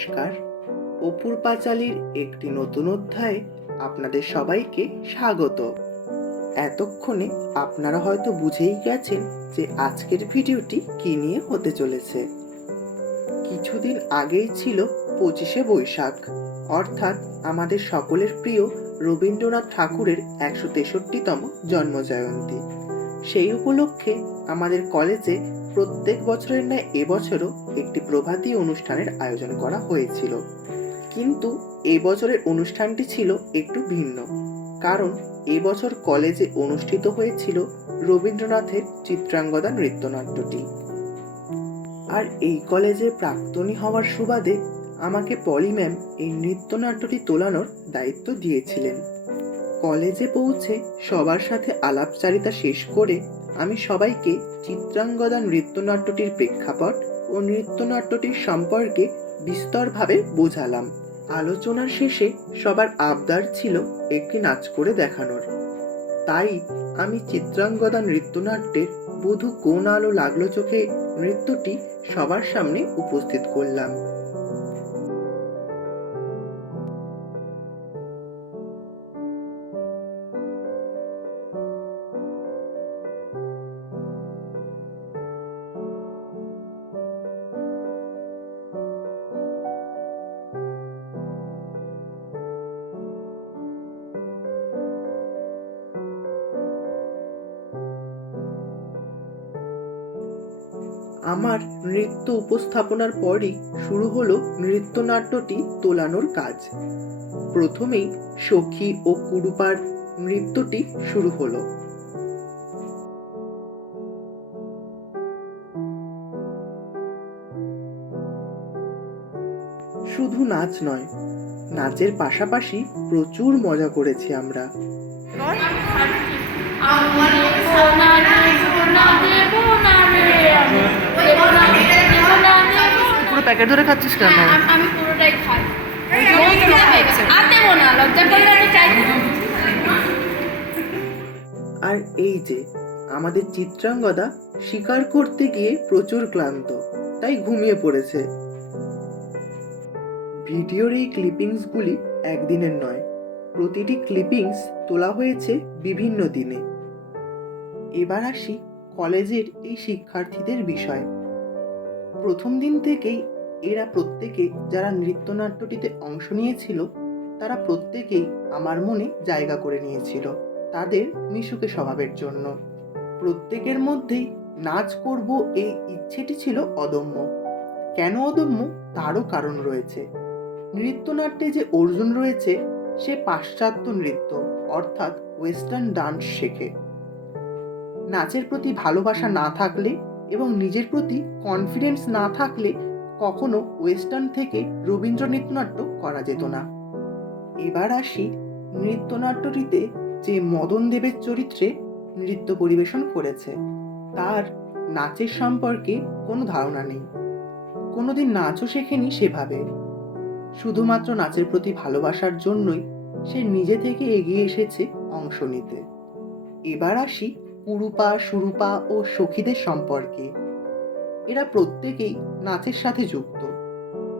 নমস্কার। অপুর পাঁচালীর একটি নতুন অধ্যায়ে আপনাদের সবাইকে স্বাগত। এতক্ষণে আপনারা হয়তো বুঝেই গেছেন যে আজকের ভিডিওটি কী নিয়ে হতে চলেছে। কিছুদিন আগেই ছিল পঁচিশে বৈশাখ, অর্থাৎ আমাদের সকলের প্রিয় রবীন্দ্রনাথ ঠাকুরের একশো তেষট্টিতম জন্মজয়ন্তী। সেই উপলক্ষে আমাদের কলেজে প্রত্যেক বছরের ন্যায় এবছরও একটি প্রভাতী অনুষ্ঠানের আয়োজন করা হয়েছিল। কিন্তু এবছরের অনুষ্ঠানটি ছিল একটু ভিন্ন। কারণ এবছর কলেজে অনুষ্ঠিত হয়েছিল রবীন্দ্রনাথের চিত্রাঙ্গদা নৃত্যনাট্যটি। আর এই কলেজে প্রাক্তনী হওয়ার সুবাদে আমাকে পলি ম্যাম এই নৃত্যনাট্যটি তোলানোর দায়িত্ব দিয়েছিলেন। কলেজে পৌঁছে সবার সাথে আলাপচারিতা শেষ করে আমি সবাইকে চিত্রাঙ্গদা নৃত্যনাট্যটির প্রেক্ষাপট ও নৃত্যনাট্যটির সম্পর্কে বিস্তরভাবে বোঝালাম। আলোচনার শেষে সবার আবদার ছিল একটি নাচ করে দেখানোর। তাই আমি চিত্রাঙ্গদা নৃত্যনাট্যের বধূ কোন আলো লাগল চোখে নৃত্যটি সবার সামনে উপস্থিত করলাম। আমার নৃত্য উপস্থাপনার পরই শুরু হলো নৃত্যনাট্যটি তোলানোর কাজ। প্রথমেই সখী ও কুরুপার নৃত্যটি শুরু হলো। শুধু নাচ নয়, নাচের পাশাপাশি প্রচুর মজা করেছি আমরা। আমার সোনা না রে পুরো প্যাকেট ধরে খাচ্ছিস কেন? হ্যাঁ, আমি- আমি পুরোটাই খাই। আর দেবো না লজ্জা করে আমি চাই আর এই যে আমাদের চিত্রাঙ্গদা শিকার করতে গিয়ে প্রচুর ক্লান্ত তাই ঘুমিয়ে পড়েছে। ভিডিওর এই ক্লিপিংসগুলি একদিনের নয় প্রতিটি ক্লিপিংস তোলা হয়েছে বিভিন্ন দিনে। এবার আসি কলেজের এই শিক্ষার্থীদের বিষয়। প্রথম দিন থেকেই এরা প্রত্যেকে যারা নৃত্যনাট্যটিতে অংশ নিয়েছিল, তারা প্রত্যেকেই আমার মনে জায়গা করে নিয়েছিল তাদের মিশুকে স্বভাবের জন্য। প্রত্যেকের মধ্যেই নাচ করব এই ইচ্ছেটি ছিল অদম্য। কেন অদম্য? তারও কারণ রয়েছে। নৃত্যনাট্যে যে অর্জুন রয়েছে, সে পাশ্চাত্য নৃত্য, অর্থাৎ ওয়েস্টার্ন ডান্স শেখে। নাচের প্রতি ভালোবাসা না থাকলে এবং নিজের প্রতি কনফিডেন্স না থাকলে কখনো ওয়েস্টার্ন থেকে রবীন্দ্র নৃত্যনাট্য করা যেত না। এবার আসি নৃত্যনাট্যটিতে যে মদন দেবের চরিত্রে নৃত্য পরিবেশন করেছে। তার নাচের সম্পর্কে কোনো ধারণা নেই। কোনোদিন নাচও শেখেনি সেভাবে। শুধুমাত্র নাচের প্রতি ভালোবাসার জন্যই সে নিজে থেকে এগিয়ে এসেছে অংশ নিতে। এবার আসি কুরুপা সুরূপা ও সখীদের সম্পর্কে। এরা প্রত্যেকেই নাচের সাথে যুক্ত।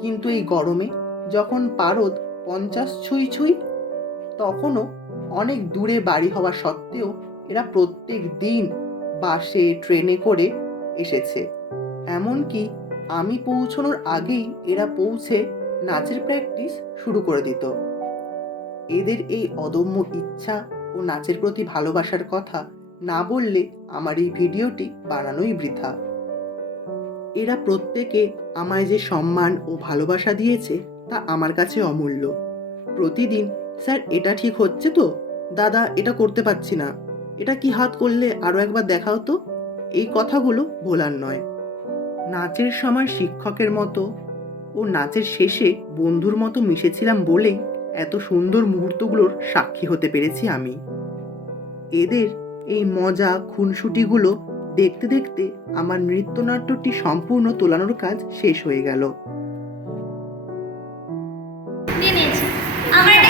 কিন্তু এই গরমে যখন পারদ পঞ্চাশ ছুঁই ছুঁই, তখনও অনেক দূরে বাড়ি হওয়া সত্ত্বেও এরা প্রত্যেক দিন বাসে, ট্রেনে করে এসেছে। এমনকি আমি পৌঁছানোর আগেই এরা পৌঁছে নাচের প্র্যাকটিস শুরু করে দিত। এদের এই অদম্য ইচ্ছা ও নাচের প্রতি ভালোবাসার কথা না বললে আমার এই ভিডিওটি বানানোই বৃথা। এরা প্রত্যেকে আমায় যে সম্মান ও ভালোবাসা দিয়েছে তা আমার কাছে অমূল্য। প্রতিদিন, স্যার, এটা ঠিক হচ্ছে তো? দাদা, এটা করতে পারছি না। এটা কি হাত করলে আরও একবার দেখাও তো এই কথাগুলো ভোলার নয়। নাচের সময় শিক্ষকের মতো ও নাচের শেষে বন্ধুর মতো মিশেছিলাম বলেই এত সুন্দর মুহূর্তগুলোর সাক্ষী হতে পেরেছি আমি। এদের এই মজা খুনসুটিগুলো দেখতে দেখতে আমার নৃত্যনাট্যটি সম্পূর্ণ তোলানোর কাজ শেষ হয়ে গেল। আচ্ছা আমাদের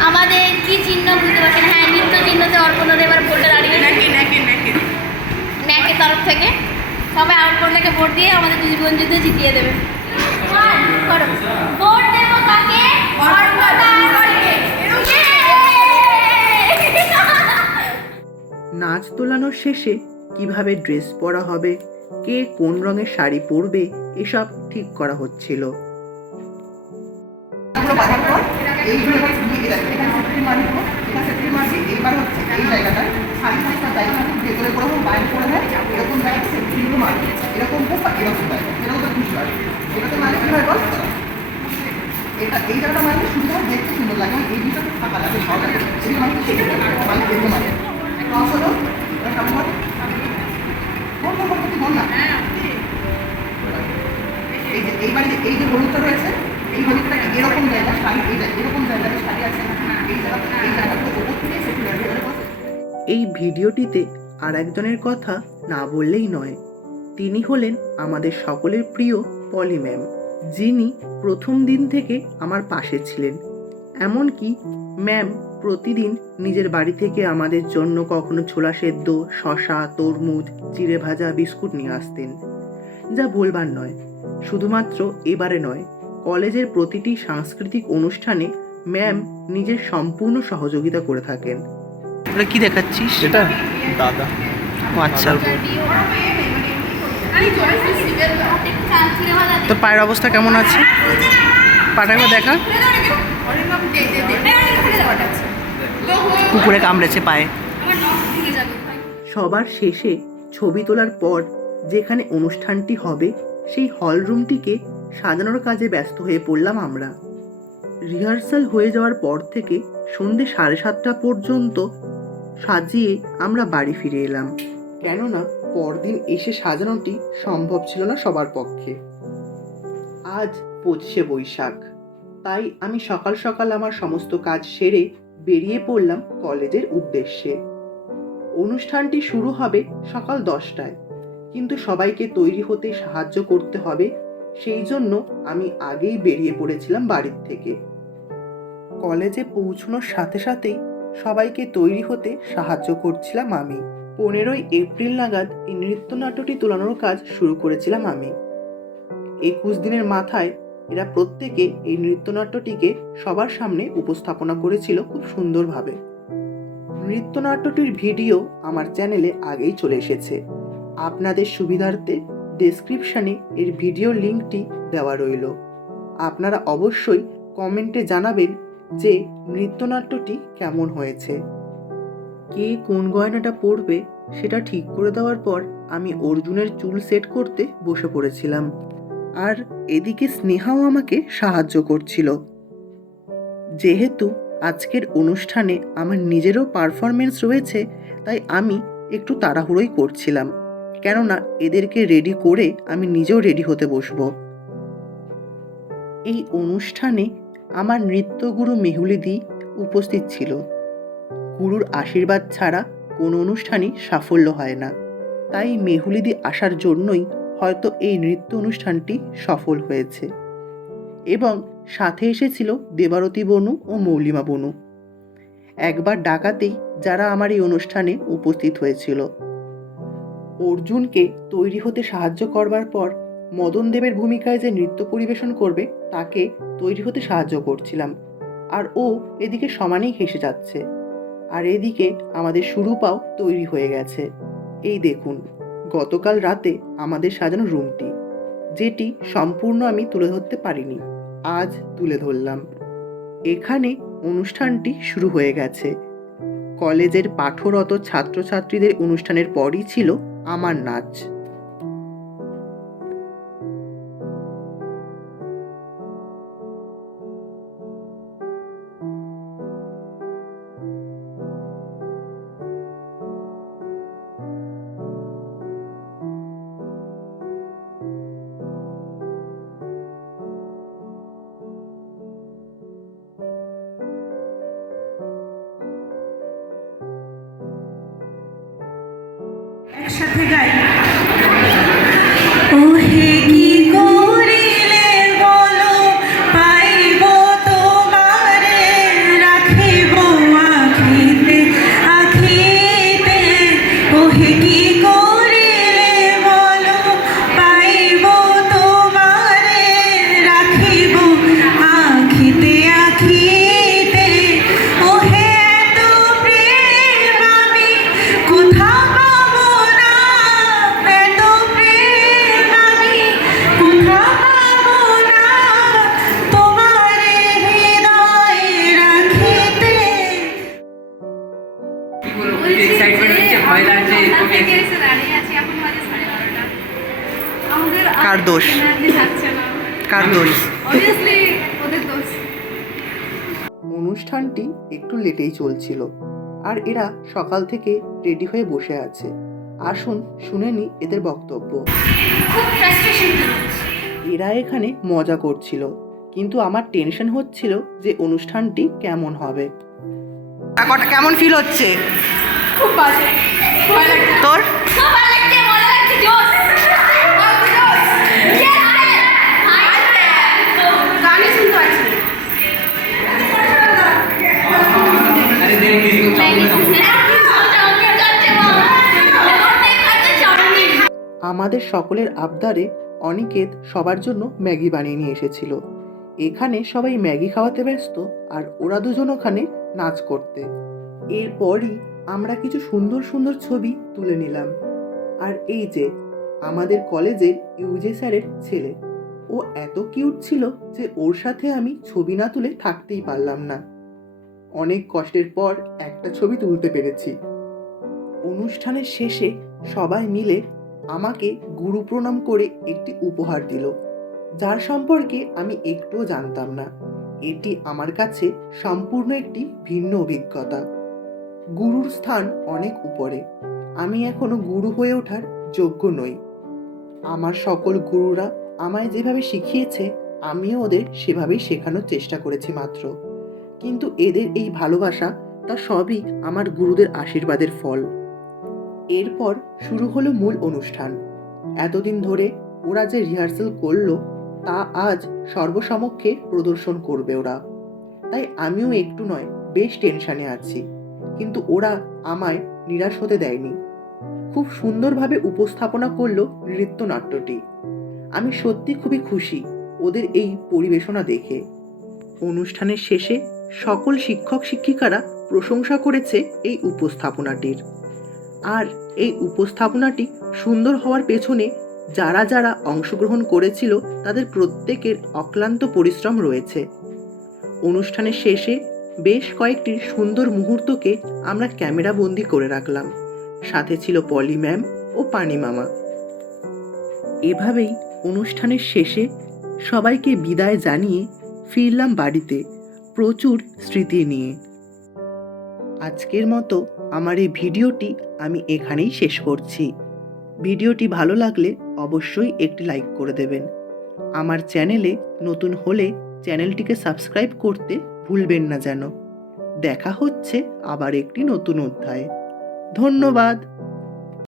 আমাদের কি চিহ্ন বুঝতে পারছেন হ্যাঁ নৃত্য চিহ্নতে অর্পণা এবার ভোটে দাঁড়িয়ে নাকি নাকি নাকি। ন্যাকে তার সবাই আমার কন্যাকে ভোট দিয়ে আমাদের জীবন যুদ্ধে জিতিয়ে দেবে। করো। দেবো কাকে নাচ তোলানোর শেষে কীভাবে ড্রেস পরা হবে, কে কোন রঙের শাড়ি পরবে, এসব ঠিক করা হচ্ছিল। এরকম এরকম এরকম এরকম এটা এই জায়গাটা মানে হয় দেখতে সুন্দর লাগে। এবং এই জিনিসটা ফাঁকা লাগে। সেই মানে মানে দেখতে মানে। ক্রস হলো বল বল না। এই যে এইবারে এই যে হলুদটা রয়েছে এই হলুদটা এরকম জায়গা শাড়ি? এই জায়গা এরকম জায়গাতে শাড়ি আছে। এই এই ওপর থেকে সেটি এই ভিডিওটিতে আর একজনের কথা না বললেই নয়। তিনি হলেন আমাদের সকলের প্রিয় পলি ম্যাম। যিনি প্রথম দিন থেকে আমার পাশে ছিলেন। এমনকি ম্যাম প্রতিদিন নিজের বাড়ি থেকে আমাদের জন্য কখনো ছোলা সেদ্ধ শশা তরমুজ চিড়ে ভাজা বিস্কুট নিয়ে আসতেন। যা বলবার নয় শুধুমাত্র এবারে নয় কলেজের প্রতিটি সাংস্কৃতিক অনুষ্ঠানে ম্যাম নিজের সম্পূর্ণ সহযোগিতা করে থাকেন। ওটা কি দেখাচ্ছিস? এটা দাদা। আচ্ছা। তোর পায়ের অবস্থা কেমন আছে? পাটা দেখা। কুকুরে কামড়েছে পায়ে। সবার শেষে ছবি তোলার পর যেখানে অনুষ্ঠানটি হবে, সেই হল রুমটিকে সাজানোর কাজে ব্যস্ত হয়ে পড়লাম আমরা। রিহার্সাল হয়ে যাওয়ার পর থেকে সন্ধে সাড়ে সাতটা পর্যন্ত সাজিয়ে আমরা বাড়ি ফিরে এলাম। কেননা পরদিন এসে সাজানোটি সম্ভব ছিল না সবার পক্ষে। আজ পঁচিশে বৈশাখ। তাই আমি সকাল সকাল আমার সমস্ত কাজ সেরে বেরিয়ে পড়লাম কলেজের উদ্দেশ্যে। অনুষ্ঠানটি শুরু হবে সকাল দশটায়। কিন্তু সবাইকে তৈরি হতে সাহায্য করতে হবে, সেই জন্য আমি আগেই বেরিয়ে পড়েছিলাম বাড়ির থেকে। কলেজে পৌঁছানোর সাথে সাথেই সবাইকে তৈরি হতে সাহায্য করছিলাম আমি। পনেরোই এপ্রিল নাগাদ এই নৃত্যনাট্যটি তোলানোর কাজ শুরু করেছিলাম আমি। একুশ দিনের মাথায় এরা প্রত্যেকে এই নৃত্যনাট্যটিকে সবার সামনে উপস্থাপনা করেছিল খুব সুন্দরভাবে। নৃত্যনাট্যটির ভিডিও আমার চ্যানেলে আগেই চলে এসেছে। আপনাদের সুবিধার্থে ডেসক্রিপশানে এর ভিডিও লিঙ্কটি দেওয়া রইল। আপনারা অবশ্যই কমেন্টে জানাবেন যে নৃত্যনাট্যটি কেমন হয়েছে। কে কোন গয়নাটা পরবে সেটা ঠিক করে দেওয়ার পর আমি অর্জুনের চুল সেট করতে বসে পড়েছিলাম। আর এদিকে স্নেহাও আমাকে সাহায্য করছিল। যেহেতু আজকের অনুষ্ঠানে আমার নিজেরও পারফরমেন্স রয়েছে, তাই আমি একটু তাড়াহুড়োই করছিলাম। কেননা এদেরকে রেডি করে আমি নিজেও রেডি হতে বসবো। এই অনুষ্ঠানে আমার নৃত্যগুরু মেহুলিদি উপস্থিত ছিল। গুরুর আশীর্বাদ ছাড়া কোনো অনুষ্ঠানই সাফল্য হয় না। তাই মেহুলিদি আসার জন্যই হয়তো এই নৃত্য অনুষ্ঠানটি সফল হয়েছে। এবং সাথে এসেছিল দেবারতী বনু ও মৌলিমা বনু। একবার ডাকাতেই যারা আমার এই অনুষ্ঠানে উপস্থিত হয়েছিল। অর্জুনকে তৈরি হতে সাহায্য করবার পর মদন দেবের ভূমিকায় যে নৃত্য পরিবেশন করবে, তাকে তৈরি হতে সাহায্য করছিলাম। আর ও এদিকে সমানেই হেসে যাচ্ছে। আর এদিকে আমাদের সুরূপাও তৈরি হয়ে গেছে। এই দেখুন, গতকাল রাতে আমাদের সাজানো রুমটি, যেটি সম্পূর্ণ আমি তুলে ধরতে পারিনি, আজ তুলে ধরলাম। এখানে অনুষ্ঠানটি শুরু হয়ে গেছে। কলেজের পাঠরত ছাত্রছাত্রীদের অনুষ্ঠানের পরই ছিল আমার নাচ। একসাথে গাই কার দোষ? কার দোষ? অনুষ্ঠানটি একটু লেটেই চলছিল আর এরা সকাল থেকে রেডি হয়ে বসে আছে। আসুন শুনে নি এদের বক্তব্য। এরা এখানে মজা করছিল কিন্তু আমার টেনশন হচ্ছিল যে অনুষ্ঠানটি কেমন হবে। কেমন ফিল হচ্ছে? তোর? আমাদের সকলের আবদারে অনিকেত সবার জন্য ম্যাগি বানিয়ে নিয়ে এসেছিল। এখানে সবাই ম্যাগি খাওয়াতে ব্যস্ত আর ওরা দুজন ওখানে নাচ করতে। এরপরই আমরা কিছু সুন্দর সুন্দর ছবি তুলে নিলাম। আর এই যে, আমাদের কলেজের ইউজে স্যারের ছেলে। ও এত কিউট ছিল যে ওর সাথে আমি ছবি না তুলে থাকতেই পারলাম না। অনেক কষ্টের পর একটা ছবি তুলতে পেরেছি। অনুষ্ঠানের শেষে সবাই মিলে আমাকে গুরু প্রণাম করে একটি উপহার দিল। যার সম্পর্কে আমি একটুও জানতাম না। এটি আমার কাছে সম্পূর্ণ একটি ভিন্ন অভিজ্ঞতা। গুরুর স্থান অনেক উপরে। আমি এখনও গুরু হয়ে ওঠার যোগ্য নই। আমার সকল গুরুরা আমায় যেভাবে শিখিয়েছে, আমিও ওদের সেভাবেই শেখানোর চেষ্টা করেছি মাত্র। কিন্তু এদের এই ভালোবাসা তা সবই আমার গুরুদের আশীর্বাদের ফল। এরপর শুরু হলো মূল অনুষ্ঠান। এতদিন ধরে ওরা যে রিহার্সাল করল, তা আজ সর্বসমক্ষে প্রদর্শন করবে ওরা। তাই আমিও একটু নয়, বেশ টেনশনে আছি। কিন্তু ওরা আমায় নিরাশ হতে দেয়নি। খুব সুন্দরভাবে উপস্থাপনা করল নৃত্যনাট্যটি। আমি সত্যি খুবই খুশি ওদের এই পরিবেশনা দেখে। অনুষ্ঠানের শেষে সকল শিক্ষক শিক্ষিকারা প্রশংসা করেছে এই উপস্থাপনাটির। আর এই উপস্থাপনাটি সুন্দর হওয়ার পেছনে যারা যারা অংশগ্রহণ করেছিল, তাদের প্রত্যেকের অক্লান্ত পরিশ্রম রয়েছে। অনুষ্ঠানের শেষে বেশ কয়েকটি সুন্দর মুহূর্তকে আমরা ক্যামেরা বন্দি করে রাখলাম। সাথে ছিল পলি ম্যাম ও পানি মামা। এভাবেই অনুষ্ঠানের শেষে সবাইকে বিদায় জানিয়ে ফিরলাম বাড়িতে প্রচুর স্মৃতি নিয়ে। আজকের মতো আমার এই ভিডিওটি আমি এখানেই শেষ করছি। ভিডিওটি ভালো লাগলে অবশ্যই একটি লাইক করে দেবেন। আমার চ্যানেলে নতুন হলে চ্যানেলটিকে সাবস্ক্রাইব করতে ভুলবেন না যেন। দেখা হচ্ছে আবার একটি নতুন অধ্যায়। ধন্যবাদ।